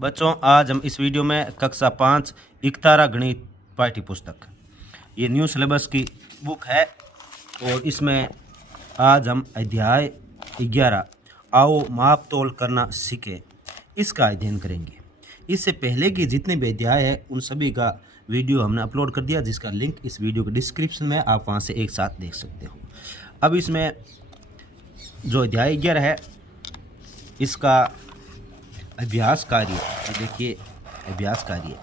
बच्चों, आज हम इस वीडियो में कक्षा 5 इकतारा गणित पाठ्य पुस्तक, ये न्यू सिलेबस की बुक है और इसमें आज हम अध्याय 11 आओ माप तोल करना सीखे इसका अध्ययन करेंगे। इससे पहले की जितने भी अध्याय है उन सभी का वीडियो हमने अपलोड कर दिया, जिसका लिंक इस वीडियो के डिस्क्रिप्शन में, आप वहाँ से एक साथ देख सकते हो। अब इसमें जो अध्याय 11 है इसका अभ्यास कार्य, देखिए अभ्यास कार्य,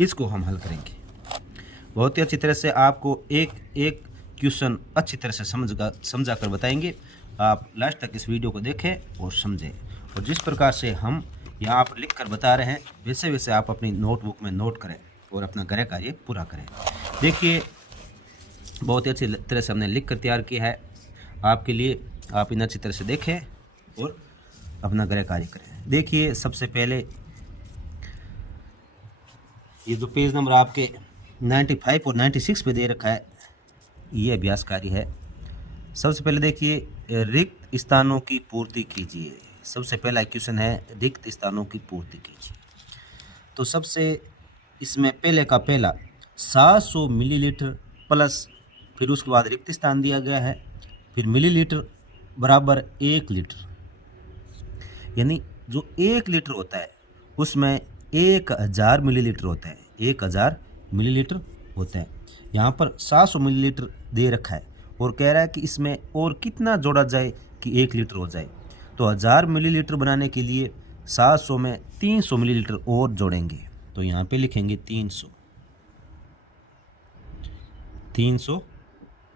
इसको हम हल करेंगे। बहुत ही अच्छी तरह से आपको एक एक क्वेश्चन अच्छी तरह से समझा कर बताएंगे। आप लास्ट तक इस वीडियो को देखें और समझें, और जिस प्रकार से हम यहाँ पर लिख कर बता रहे हैं वैसे वैसे आप अपनी नोटबुक में नोट करें और अपना गृह कार्य पूरा करें। देखिए बहुत ही अच्छी तरह से हमने लिख कर तैयार किया है आपके लिए। आप इन अच्छी तरह से देखें और अपना गृह कार्य करें। देखिए सबसे पहले ये जो पेज नंबर आपके 95 और 96 पे दे रखा है, ये अभ्यास कार्य है। सबसे पहले देखिए रिक्त स्थानों की पूर्ति कीजिए। सबसे पहला क्वेश्चन है रिक्त स्थानों की पूर्ति कीजिए। तो सबसे इसमें पहले का पहला 700 मिलीलीटर प्लस, फिर उसके बाद रिक्त स्थान दिया गया है, फिर मिलीलीटर बराबर 1 लीटर, यानी जो 1 लीटर होता है उसमें 1000 मिलीलीटर होता है, 1000 मिलीलीटर होता है। यहाँ पर 700 मिलीलीटर दे रखा है और कह रहा है कि इसमें और कितना जोड़ा जाए कि 1 लीटर हो जाए। तो 1000 मिलीलीटर बनाने के लिए 700 में 300 मिलीलीटर और जोड़ेंगे। तो यहाँ पे लिखेंगे 300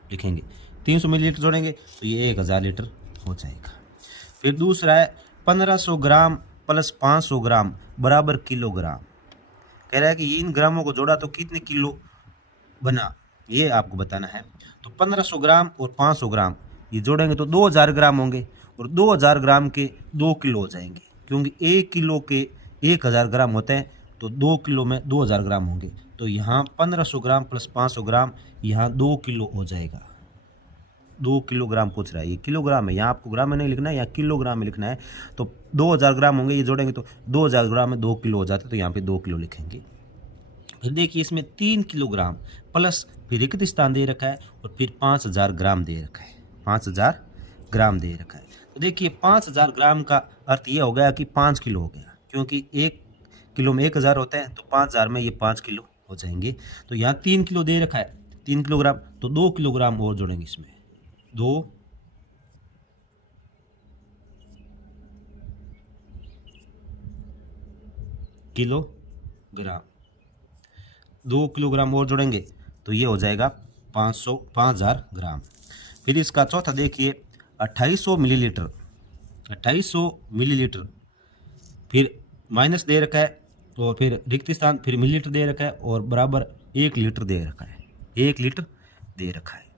लिखेंगे, 300 मिलीलीटर जोड़ेंगे तो ये 1000 लीटर हो जाएगा। फिर दूसरा है 1500 ग्राम प्लस 500 ग्राम बराबर किलोग्राम। कह रहा है कि इन ग्रामों को जोड़ा तो कितने किलो बना, ये आपको बताना है। तो 1500 ग्राम और 500 ग्राम ये जोड़ेंगे तो 2000 ग्राम होंगे, और 2000 ग्राम के 2 किलो हो जाएंगे, क्योंकि 1 किलो के 1000 ग्राम होते हैं, तो 2 किलो में 2000 ग्राम होंगे। तो यहाँ 1500 ग्राम प्लस 500 ग्राम यहाँ 2 किलो हो जाएगा। 2 किलोग्राम पूछ रहा है, ये किलोग्राम है, यहाँ आपको ग्राम में नहीं लिखना है, यहाँ किलोग्राम में लिखना है। तो 2000 ग्राम होंगे, ये जोड़ेंगे तो 2000 ग्राम में 2 किलो हो जाते, तो यहाँ पे 2 किलो लिखेंगे। फिर देखिए इसमें 3 किलोग्राम प्लस फिर रिक्त स्थान दे रखा है और फिर 5000 ग्राम दे रखा है, 5000 ग्राम दे रखा है। तो देखिए 5000 ग्राम का अर्थ ये हो गया कि 5 किलो हो गया, क्योंकि 1 किलो में 1000 होता है, तो 5000 में ये 5 किलो हो जाएंगे। तो यहाँ 3 किलो दे रखा है, 3 किलोग्राम, तो 2 किलोग्राम और जोड़ेंगे इसमें, 2 किलोग्राम, 2 किलोग्राम और जोड़ेंगे तो ये हो जाएगा 5000 ग्राम। फिर इसका चौथा देखिए 2800 मिलीलीटर, 2800 मिलीलीटर, फिर माइनस दे रखा है और फिर रिक्त स्थान, फिर मिलीलीटर दे रखा है और बराबर 1 लीटर दे रखा है, 1 लीटर दे रखा है।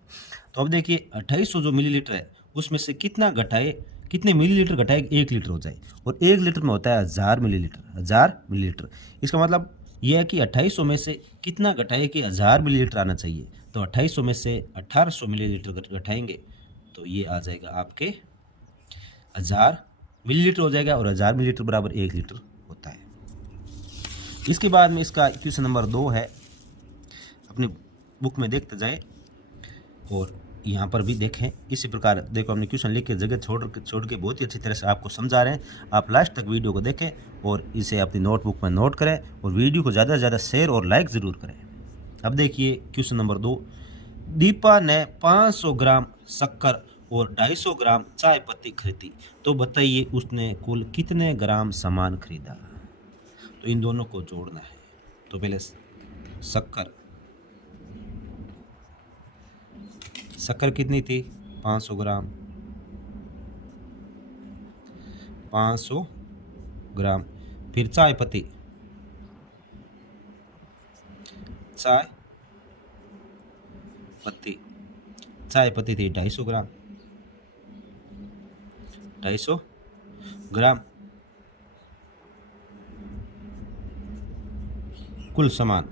तो अब देखिए 2800 जो मिलीलीटर है उसमें से कितना घटाए, कितने मिलीलीटर घटाए 1 लीटर हो जाए, और 1 लीटर में होता है 1000 मिलीलीटर, 1000 मिलीलीटर। इसका मतलब यह है कि 2800 में से कितना घटाए कि 1000 मिलीलीटर आना चाहिए। तो 2800 में से 1800 मिलीलीटर घटाएंगे तो ये आ जाएगा आपके 1000 मिलीलीटर हो जाएगा, और 1000 मिलीलीटर बराबर 1 लीटर होता है। इसके बाद में इसका क्वेश्चन नंबर 2 है, अपनी बुक में देखते जाएं और यहाँ पर भी देखें। इसी प्रकार देखो हमने क्वेश्चन लिख के जगह छोड़ के बहुत ही अच्छी तरह से आपको समझा रहे हैं। आप लास्ट तक वीडियो को देखें और इसे अपनी नोटबुक में नोट करें, और वीडियो को ज़्यादा से ज़्यादा शेयर और लाइक ज़रूर करें। अब देखिए क्वेश्चन नंबर 2, दीपा ने 500 ग्राम शक्कर और 250 ग्राम चाय पत्ती खरीदी, तो बताइए उसने कुल कितने ग्राम सामान खरीदा। तो इन दोनों को जोड़ना है। तो पहले शक्कर कितनी थी, 500 ग्राम, 500 ग्राम, फिर चाय पत्ती थी 250 ग्राम, 250 ग्राम, कुल सामान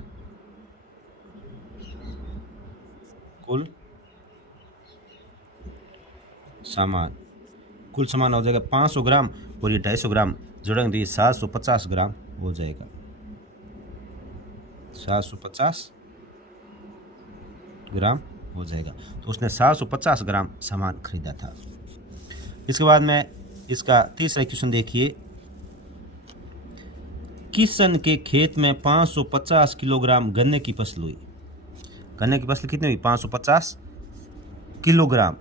कुल सामान हो जाएगा 500 ग्राम और ये 250 ग्राम जोड़ेंगे तो ये 750 ग्राम हो जाएगा। 750 ग्राम हो जाएगा। तो उसने 750 ग्राम सामान खरीदा था। इसके बाद में इसका तीसरा क्वेश्चन देखिए, किशन के खेत में 550 किलोग्राम गन्ने की फसल हुई। गन्ने की फसल कितनी हुई? 550 किलोग्राम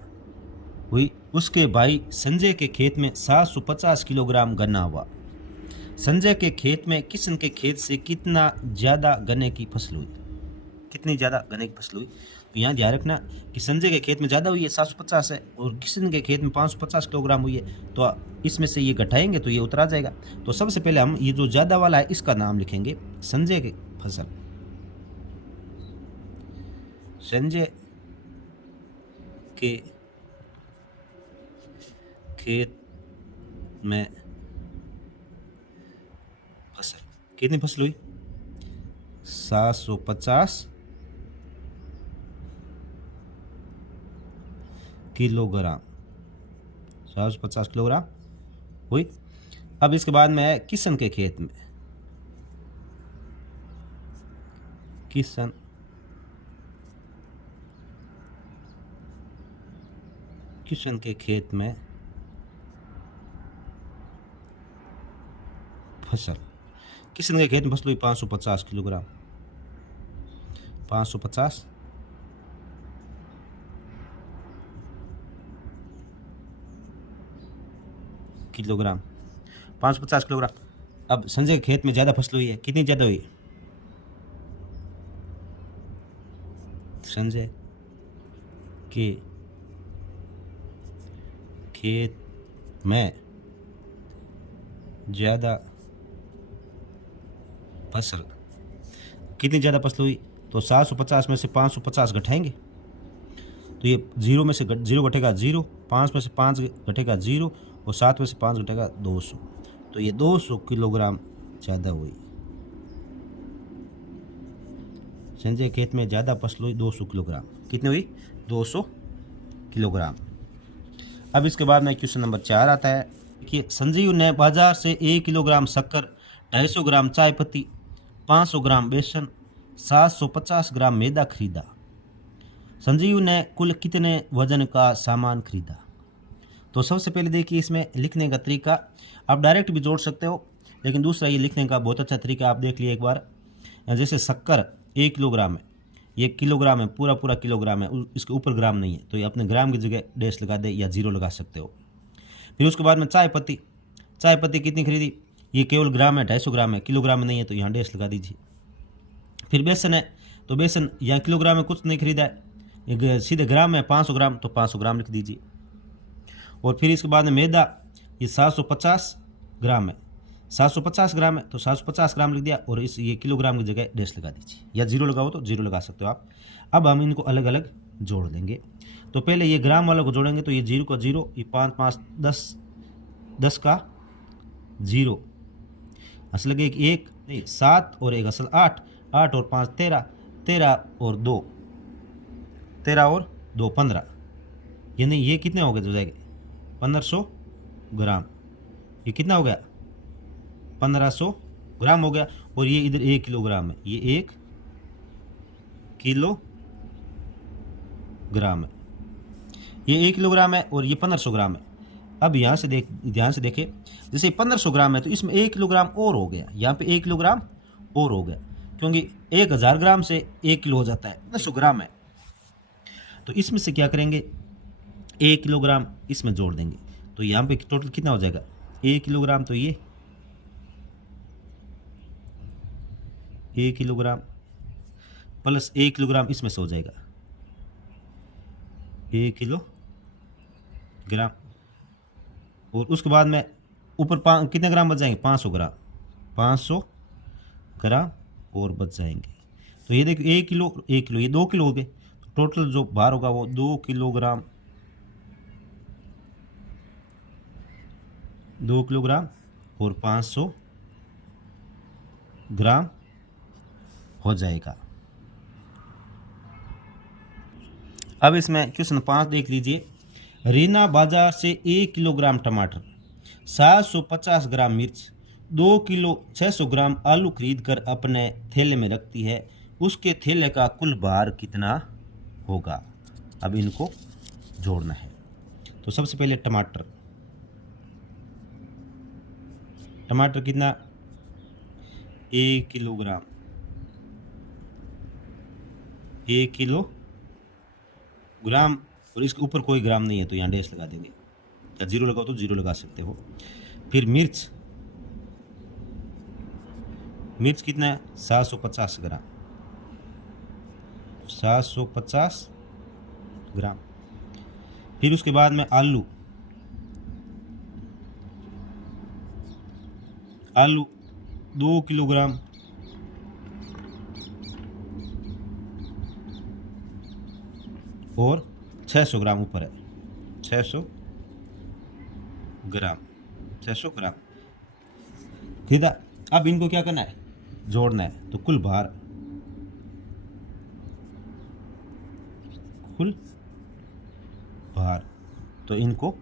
हुई। उसके भाई संजय के खेत में 750 किलोग्राम गन्ना हुआ। संजय के खेत में किशन के खेत से कितना ज़्यादा गन्ने की फसल हुई? कितनी ज़्यादा गन्ने की फसल हुई? तो यहाँ ध्यान रखना कि संजय के खेत में ज़्यादा हुई है 750 है और किशन के खेत में 550 किलोग्राम हुई है। तो इसमें से ये घटाएंगे तो ये उतर आ जाएगा। तो सबसे पहले हम ये जो ज़्यादा वाला है इसका नाम लिखेंगे संजय की फसल। संजय के खेत में फसल कितनी फसल हुई? 750 किलोग्राम। 750 किलोग्राम हुई। अब इसके बाद में है किशन के खेत में। किशन के खेत में फसल। किशन के खेत में फसल हुई 550 किलोग्राम। 550 किलोग्राम। 550 किलोग्राम। अब संजय के खेत में ज़्यादा फसल हुई है, कितनी ज़्यादा हुई? संजय के खेत में ज़्यादा फसल, कितनी ज़्यादा फसल हुई? तो 750 में से 550 घटाएंगे तो ये 0 में से 0 घटेगा 0, 5 में से 5 घटेगा 0 और 7 में से 5 घटेगा 200। तो ये 200 किलोग्राम ज़्यादा हुई। संजय खेत में ज़्यादा फसल हुई 200 किलोग्राम। कितनी हुई? 200 किलोग्राम। अब इसके बाद में क्वेश्चन नंबर 4 आता है कि संजीव ने बाजार से 1 किलोग्राम शक्कर, 250 ग्राम चाय पत्ती, 500 ग्राम बेसन, 750 ग्राम मैदा खरीदा। संजीव ने कुल कितने वजन का सामान खरीदा? तो सबसे पहले देखिए इसमें लिखने का तरीका, आप डायरेक्ट भी जोड़ सकते हो, लेकिन दूसरा ये लिखने का बहुत अच्छा तरीका आप देख लिए एक बार। जैसे शक्कर 1 किलोग्राम है, ये किलोग्राम है, पूरा पूरा किलोग्राम है, इसके ऊपर ग्राम नहीं है, तो ये अपने ग्राम की जगह डैश लगा दे या 0 लगा सकते हो। फिर उसके बाद में चाय पत्ती कितनी खरीदी? ये केवल ग्राम है, 250 ग्राम है, किलोग्राम में नहीं है, तो यहाँ डैश लगा दीजिए। फिर बेसन है, तो बेसन यहाँ किलोग्राम में कुछ नहीं खरीदा है, सीधे ग्राम है, 500 ग्राम, तो 500 ग्राम लिख दीजिए। और फिर इसके बाद में मैदा, ये 750 ग्राम है, 750 ग्राम है, तो 750 ग्राम लिख दिया और इस ये किलोग्राम की जगह डैश लगा दीजिए, या 0 लगाओ तो 0 लगा सकते हो आप। अब हम इनको अलग अलग जोड़ देंगे। तो पहले ये ग्राम वाला को जोड़ेंगे, तो ये 0 का 0, ये 5 5 10, 10 का 0, असल लगे 1 नहीं 7 और 1 असल 8, 8 और 5 13, 13 और 2 13 और 2 15, यानी ये कितने हो गए? जो जाएंगे 1500 ग्राम। ये कितना हो गया? 1500 ग्राम हो गया। और ये इधर 1 किलोग्राम है, ये 1 किलोग्राम है, ये 1 किलोग्राम है और ये 1500 ग्राम है। अब यहाँ से ध्यान से देखें, जैसे 1500 ग्राम है तो इसमें 1 किलोग्राम और हो गया, यहाँ पे 1 किलोग्राम और हो गया, क्योंकि 1000 ग्राम से 1 किलो हो जाता है, 1500 ग्राम है। तो इसमें से क्या करेंगे? 1 किलोग्राम इसमें जोड़ देंगे, तो यहाँ पे टोटल कितना हो जाएगा? 1 किलोग्राम, तो ये 1 किलोग्राम प्लस 1 किलोग्राम इसमें से हो जाएगा 1 किलोग्राम। और उसके बाद में ऊपर कितने ग्राम बच जाएंगे? 500 ग्राम, 500 ग्राम और बच जाएंगे। तो ये देखिए 1 किलो ये 2 किलो हो गए, तो टोटल जो भार होगा वो 2 किलोग्राम, 2 किलोग्राम और 500 ग्राम हो जाएगा। अब इसमें क्वेश्चन 5 देख लीजिए, रीना बाजार से 1 किलोग्राम टमाटर, 750 ग्राम मिर्च, 2 किलो 600 ग्राम आलू खरीद कर अपने थैले में रखती है, उसके थैले का कुल भार कितना होगा। अब इनको जोड़ना है। तो सबसे पहले टमाटर, टमाटर कितना 1 किलोग्राम, 1 किलो ग्राम, और इसके ऊपर कोई ग्राम नहीं है तो यहाँ डैश लगा देंगे, या जीरो लगाओ तो जीरो लगा सकते हो। फिर मिर्च, मिर्च कितना है 750 ग्राम, 750 ग्राम। फिर उसके बाद में आलू, आलू 2 किलोग्राम, और 600 ग्राम ऊपर है, 600 ग्राम, 600 ग्राम। ठीक है, अब इनको क्या करना है, जोड़ना है। तो कुल भार, कुल भार, तो इनको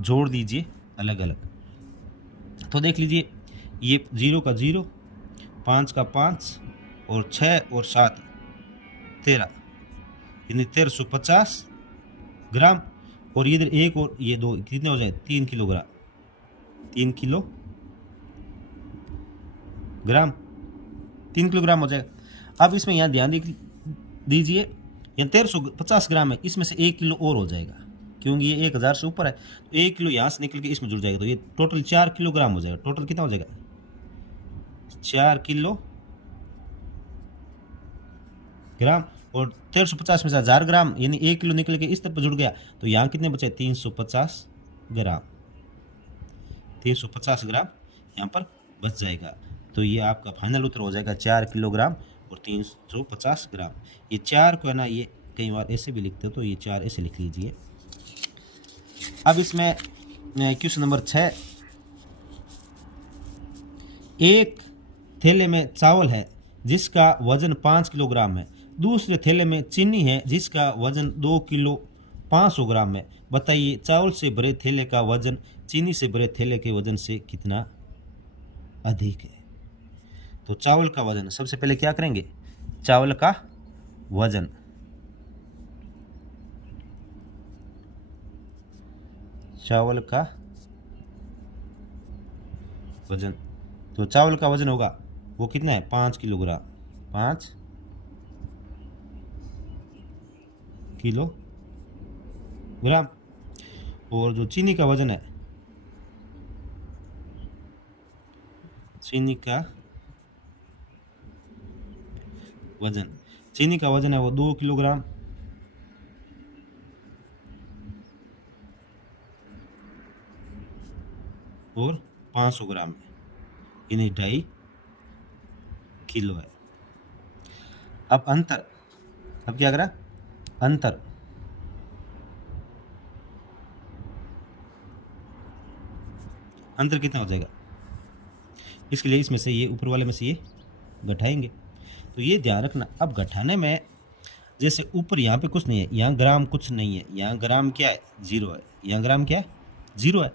जोड़ दीजिए अलग अलग। तो देख लीजिए, ये 0 का 0, 5 का 5, और 6 और 7 13, यानी 1350 ग्राम। और इधर 1 और ये 2 कितने हो जाए 3 किलोग्राम, 3 किलो ग्राम, 3 किलोग्राम हो जाएगा। अब इसमें यहाँ ध्यान दीजिए, यहाँ 1350 ग्राम है, इसमें से 1 किलो और हो जाएगा, क्योंकि ये 1000 से ऊपर है, तो 1 किलो यहाँ से निकल के इसमें जुड़ जाएगा, तो ये टोटल 4 किलोग्राम हो जाएगा। टोटल कितना हो जाएगा 4 किलो ग्राम, और 1350 में से 1000 ग्राम, यानी 1 किलो निकल के इस तरफ जुड़ गया, तो यहाँ कितने बचे 350 ग्राम, 350 ग्राम यहाँ पर बच जाएगा। तो ये आपका फाइनल उत्तर हो जाएगा 4 किलोग्राम और 350 ग्राम। ये 4 को है ना, ये कई बार ऐसे भी लिखते हो, तो ये 4 ऐसे लिख लीजिए। अब इसमें क्वेश्चन नंबर 6, एक थैले में चावल है जिसका वजन 5 किलोग्राम है, दूसरे थैले में चीनी है जिसका वजन 2 किलो 500 ग्राम है। बताइए चावल से भरे थैले का वजन चीनी से भरे थैले के वजन से कितना अधिक है। तो चावल का वजन, सबसे पहले क्या करेंगे, चावल का वजन, चावल का वजन, तो चावल का वजन होगा वो कितना है 5 किलोग्राम, 5 किलोग्राम। और जो चीनी का वजन है, चीनी का वजन, चीनी का वजन है वो 2 किलोग्राम, और 500 ग्राम है, यानी 2.5 किलो है। अब अंतर, अब क्या करा, अंतर, अंतर कितना हो जाएगा, इसके लिए इसमें से ये ऊपर वाले में से ये घटाएंगे। तो ये ध्यान रखना, अब घटाने में जैसे ऊपर यहाँ पे कुछ नहीं है, यहाँ ग्राम कुछ नहीं है, यहाँ ग्राम क्या है 0 है, यहाँ ग्राम क्या है 0 है,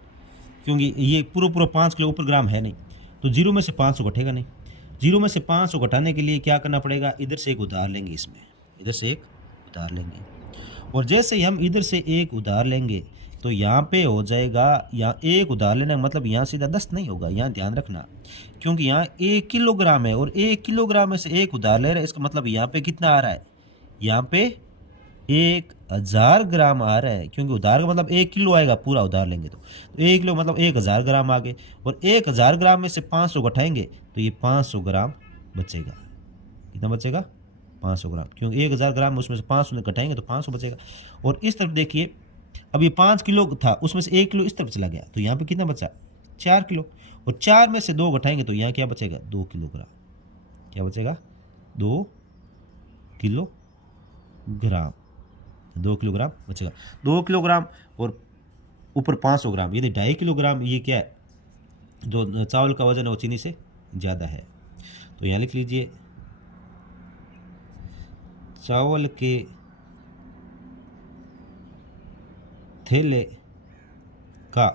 क्योंकि ये पूरा 5 किलो ऊपर ग्राम है नहीं, तो 0 में से 500 घटेगा नहीं। 0 में से 500 घटाने के लिए क्या करना पड़ेगा, इधर से एक उधार लेंगे, इसमें इधर से एक उधार लेंगे, और जैसे ही हम इधर से एक उधार लेंगे तो यहाँ पे हो जाएगा, यहाँ एक उधार लेना मतलब यहाँ सीधा 10 नहीं होगा, यहाँ ध्यान रखना, क्योंकि यहाँ 1 किलोग्राम है और 1 किलोग्राम में से एक उधार ले रहा है, इसका मतलब यहाँ पे कितना आ रहा है, यहाँ पे 1000 ग्राम आ रहा है, क्योंकि उधार का मतलब 1 किलो आएगा, पूरा उधार लेंगे तो 1 किलो मतलब 1000 ग्राम आ गए, और 1000 ग्राम में से 500 घटाएंगे तो ये 500 ग्राम बचेगा। कितना बचेगा 500 ग्राम, क्योंकि 1000 ग्राम में उसमें से 500 घटाएंगे तो 500 बचेगा। और इस तरफ देखिए, अब ये 5 किलो था, उसमें से 1 किलो इस तरफ चला गया, तो यहाँ पे कितना बचा 4 किलो, और 4 में से 2 घटाएंगे तो यहाँ क्या बचेगा 2 किलोग्राम, क्या बचेगा 2 किलोग्राम, 2 किलोग्राम बचेगा, 2 किलोग्राम और ऊपर 500 ग्राम, यानी 2.5 किलोग्राम। ये क्या है, जो चावल का वजन है वो चीनी से ज़्यादा है। तो यहाँ लिख लीजिए, चावल के थैले का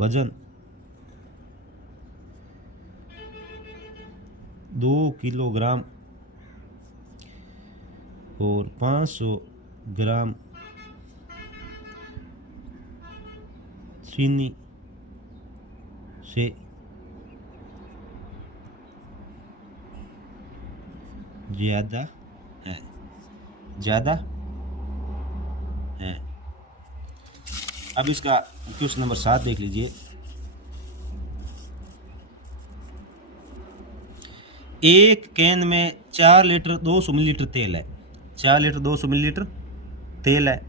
वजन 2 किलोग्राम और 500 ग्राम चीनी से ज़्यादा है, ज़्यादा है। अब इसका क्वेश्चन नंबर 7 देख लीजिए। एक कैन में 4 लीटर 200 मिलीलीटर तेल है, 4 लीटर 200 मिलीलीटर तेल है।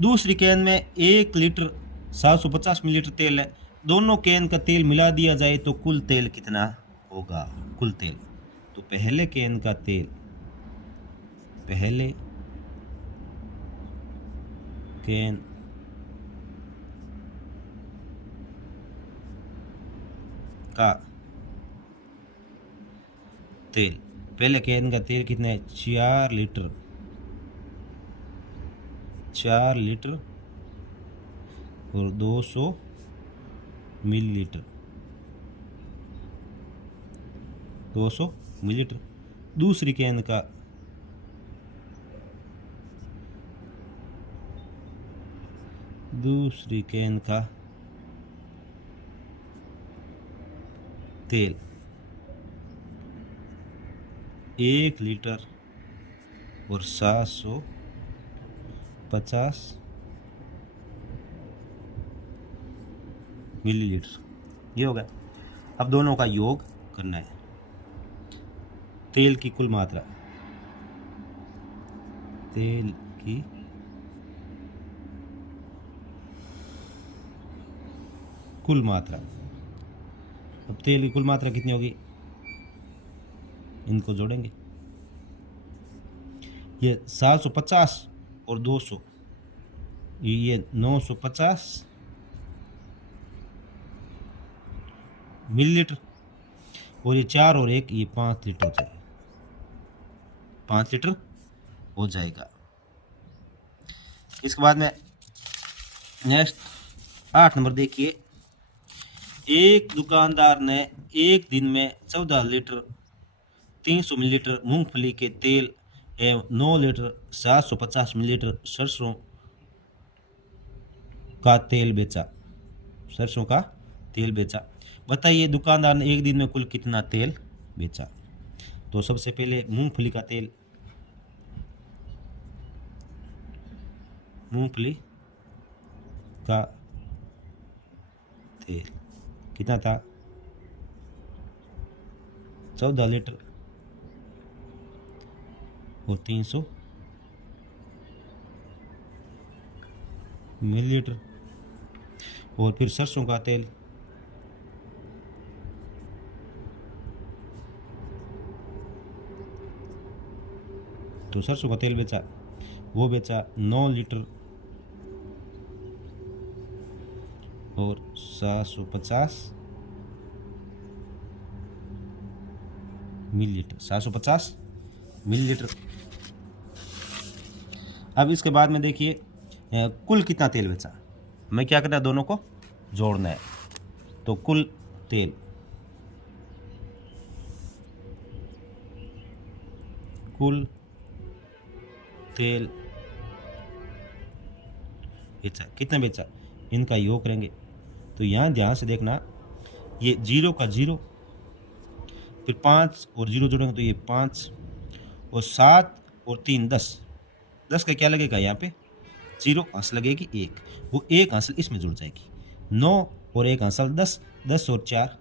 दूसरी कैन में 1 लीटर 750 मिलीलीटर तेल है। दोनों कैन का तेल मिला दिया जाए तो कुल तेल कितना होगा? कुल तेल, तो पहले कैन का तेल, पहले कैन का तेल, पहले कैन का तेल कितना है? 4 लीटर, 4 लीटर और 200 मिलीलीटर, 200 मिलीलीटर। दूसरी कैन का तेल 1 लीटर और 750 मिलीलीटर, ये हो गया। अब दोनों का योग करना है। तेल की कुल मात्रा, तेल की कुल मात्रा, अब तेल की कुल मात्रा कितनी होगी? इनको जोड़ेंगे, ये 750 और 200, ये 950 मिलीलीटर, और ये 4 और 1 ये 5 लीटर हो जाएगा, 5 लीटर हो जाएगा। इसके बाद में नेक्स्ट 8 नंबर देखिए। एक दुकानदार ने एक दिन में 14 लीटर 300 मिलीलीटर मूंगफली के तेल एवं 9 लीटर 750 मिलीलीटर सरसों का तेल बेचा, सरसों का तेल बेचा। बताइए दुकानदार ने एक दिन में कुल कितना तेल बेचा? तो सबसे पहले मूंगफली का तेल, मूंगफली का तेल कितना था? 14 लीटर और 300 मिलीलीटर। और फिर सरसों का तेल, तो सरसों का तेल बेचा, वो बेचा 9 लीटर और 750 मिलीलीटर, 750 मिलीलीटर। अब इसके बाद में देखिए कुल कितना तेल बेचा। मैं क्या करना है, दोनों को जोड़ना है। तो कुल तेल, कुल तेल बेचा, कितना बेचा, इनका योग करेंगे। तो यहाँ ध्यान से देखना, ये 0 का 0, फिर 5 और 0 जोड़ेंगे तो ये 5 और 7 और 3 10, 10 का क्या लगेगा यहाँ पे? 0 अंश लगेगी 1, वो 1 अंश इसमें जुड़ जाएगी। 9 और 1 अंश 10, 10 और 4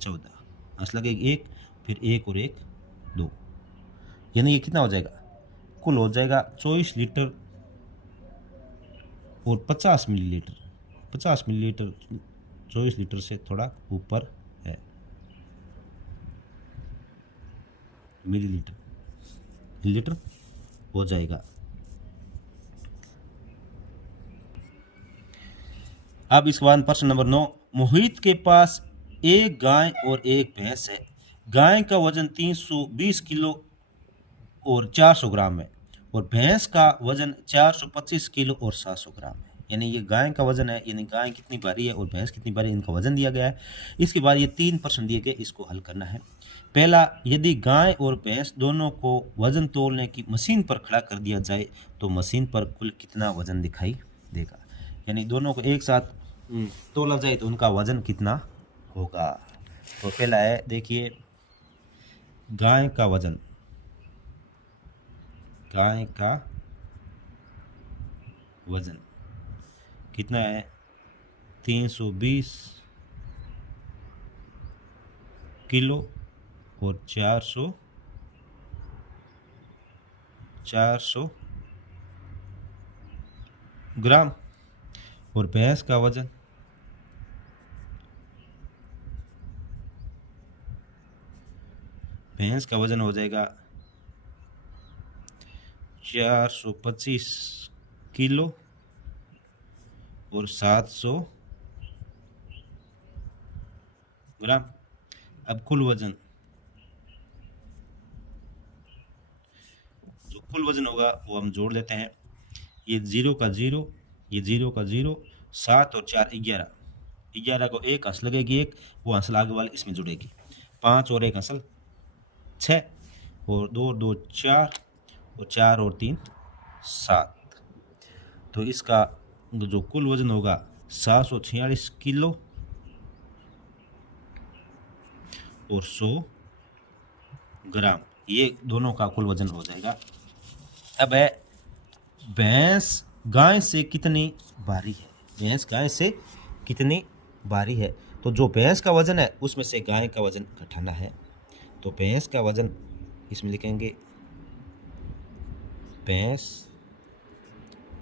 14 अंश लगेगी 1, फिर 1 और 1 2, यानी ये कितना हो जाएगा? कुल हो जाएगा 24 लीटर और 50 मिलीलीटर, 50 मिलीलीटर 24 लीटर से थोड़ा ऊपर है, मिलीलीटर हो जाएगा। अब इसके बाद प्रश्न नंबर 9। मोहित के पास एक गाय और एक भैंस है। गाय का वजन 320 किलो और 400 ग्राम है और भैंस का वजन 425 किलो और 700 ग्राम है। यानी ये गाय का वजन है, यानी गाय कितनी भारी है और भैंस कितनी भारी है, इनका वजन दिया गया है। इसके बाद ये 3 प्रश्न दिए गए, इसको हल करना है। पहला, यदि गाय और भैंस दोनों को वजन तोलने की मशीन पर खड़ा कर दिया जाए तो मशीन पर कुल कितना वजन दिखाई देगा। यानी दोनों को एक साथ तोला जाए तो उनका वजन कितना होगा। तो पहला है, देखिए गाय का वजन, गाय का वजन कितना है, 320 किलो और 400 ग्राम। और भैंस का वजन, भैंस का वजन हो जाएगा 425 किलो और 700 ग्राम। अब कुल वजन, जो कुल वजन होगा वो हम जोड़ देते हैं। ये 0 का 0, ये 0 का 0, 7 और 4 11, 11 को एक हंस लगेगी, एक वो हंसल आगे वाले इसमें जुड़ेगी, 5 और 1 हंसल 6 और 2 और 2 4 और 4 और 3 7। तो इसका जो कुल वजन होगा 746 किलो और 100 ग्राम, ये दोनों का कुल वजन हो जाएगा। अब है भैंस गाय से कितनी भारी है, भैंस गाय से कितनी भारी है। तो जो भैंस का वजन है उसमें से गाय का वजन घटाना है। तो भैंस का वजन इसमें लिखेंगे, भैंस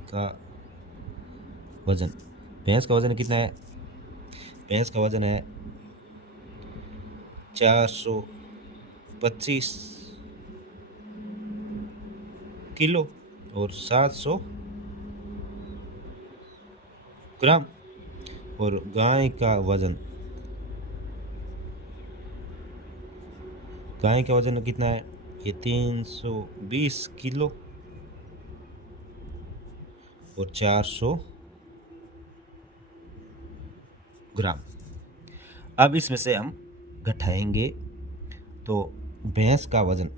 का वजन, भैंस का वजन कितना है, भैंस का वजन है 425 किलो और 700 ग्राम। और गाय का वजन, गाय का वजन कितना है, ये 320 किलो और 400 ग्राम। अब इसमें से हम घटाएंगे। तो भैंस का वजन,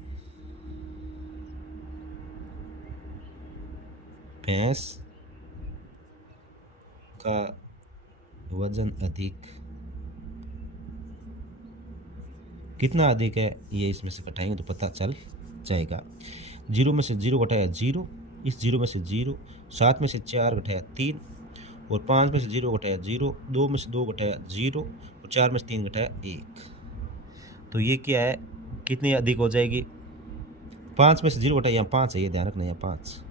भैंस का वजन अधिक, कितना अधिक है ये इसमें से घटाएंगे तो पता चल जाएगा। 0 में से 0 घटाया 0, इस 0 में से 0, 7 में से 4 घटाया 3 और 5 में से 0 घटाया 0, 2 में से 2 घटाया 0 और 4 में से 3 घटाया 1। तो ये क्या है, कितनी अधिक हो जाएगी, 5 में से 0 घटाया, यहाँ 5 है, ये ध्यान रखना, यहाँ 5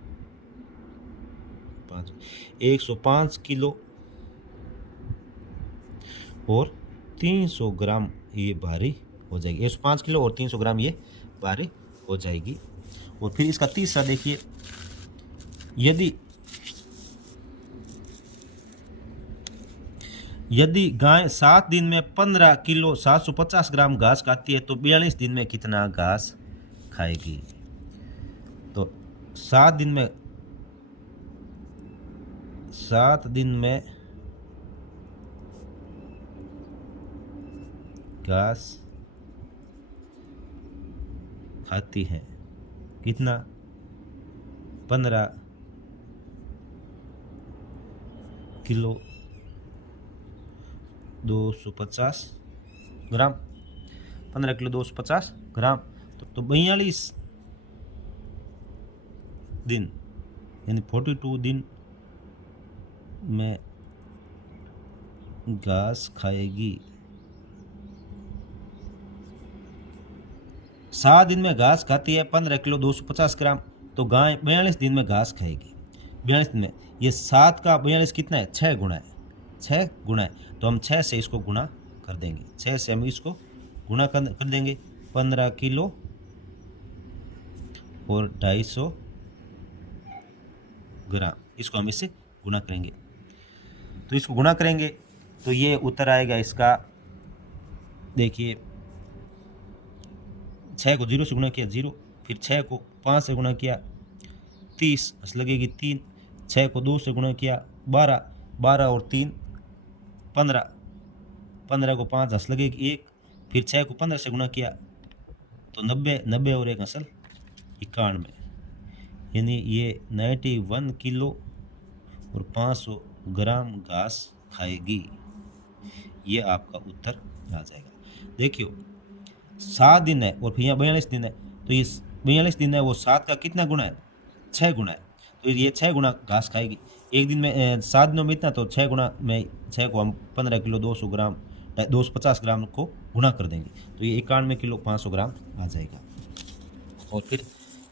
105 किलो और 300 ग्राम ये भारी हो जाएगी, 105 किलो और 300 ग्राम ये भारी हो जाएगी। और फिर इसका तीसरा देखिए, यदि गाय 7 दिन में 15 किलो 750 ग्राम घास खाती है तो 42 दिन में कितना घास खाएगी। तो 7 दिन में घास खाती है कितना, 15 किलो 250 ग्राम, 15 किलो 250 ग्राम। तो 42 दिन यानी 42 दिन में घास खाएगी। 7 दिन में घास खाती है 15 किलो 250 ग्राम, तो गाय 42 दिन में घास खाएगी। 42 दिन में, ये 7 का 42 कितना है, 6 गुना है, 6 गुना है। तो हम 6 से इसको गुना कर देंगे, 6 से हम इसको गुना कर देंगे, 15 किलो और 250 ग्राम, इसको हम इससे गुना करेंगे। तो इसको गुना करेंगे तो ये उत्तर आएगा इसका, देखिए 6 को 0 से गुना किया 0, फिर 6 को 5 से गुना किया 30 हंस लगेगी 3, 6 को 2 से गुणा किया 12, 12 और 3 15, 15 को 5 हंस लगेगी 1, फिर 6 को 15 से गुणा किया तो 90, 90 और 1 हंसल 91, यानी ये 91 किलो और 500 ग्राम घास खाएगी। ये आपका उत्तर आ जाएगा। देखियो 7 दिन है और फिर यहाँ 42 दिन है, तो ये 42 दिन है वो 7 का कितना गुना है, 6 गुना है, तो ये 6 गुना घास खाएगी। एक दिन में 7 दिनों में इतना, तो 6 गुना में 6 को हम 15 किलो 200 ग्राम 250 ग्राम को गुना कर देंगे, तो ये 91 किलो 500 ग्राम आ जाएगा। और फिर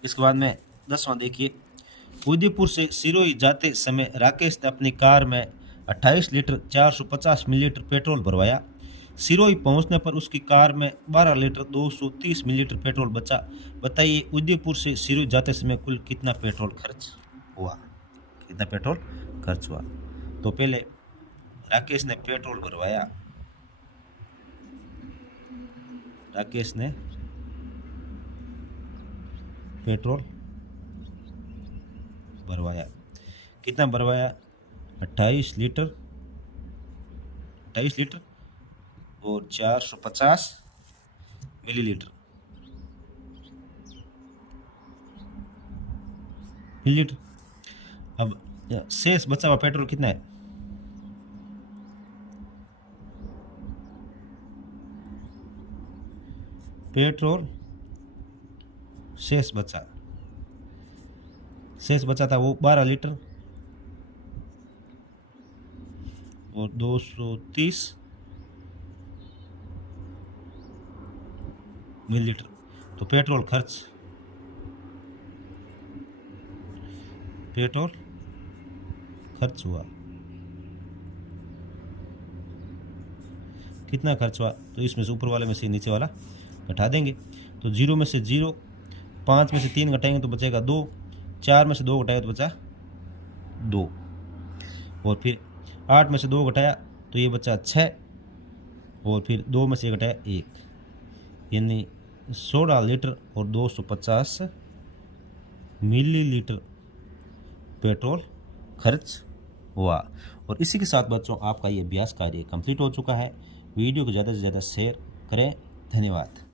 इसके बाद में 10वां देखिए, उदयपुर से सिरोही जाते समय राकेश ने अपनी कार में 28 लीटर 450 मिलीलीटर पेट्रोल भरवाया। सिरोही पहुंचने पर उसकी कार में 12 लीटर 230 मिलीलीटर पेट्रोल बचा। बताइए उदयपुर से सिरोही जाते समय कुल कितना पेट्रोल खर्च हुआ, कितना पेट्रोल खर्च हुआ। तो पहले राकेश ने पेट्रोल भरवाया, राकेश ने पेट्रोल भरवाया, कितना भरवाया, 28 लीटर और 450 मिलीलीटर अब शेष बचा हुआ पेट्रोल कितना है, पेट्रोल शेष बचा था वो 12 लीटर और 230 मिलीलीटर। तो पेट्रोल खर्च हुआ, कितना खर्च हुआ, तो इसमें से ऊपर वाले में से नीचे वाला घटा देंगे, तो 0 में से 0, 5 में से 3 घटाएंगे तो बचेगा 2, 4 में से 2 घटाएगा तो बचा 2, और फिर 8 में से 2 घटाया तो ये बचा 6, और फिर 2 में से घटाया 1, यानी 16 लीटर और 250 मिलीलीटर पेट्रोल खर्च हुआ। और इसी के साथ बच्चों आपका ये अभ्यास कार्य कंप्लीट हो चुका है। वीडियो को ज़्यादा से ज़्यादा शेयर करें। धन्यवाद।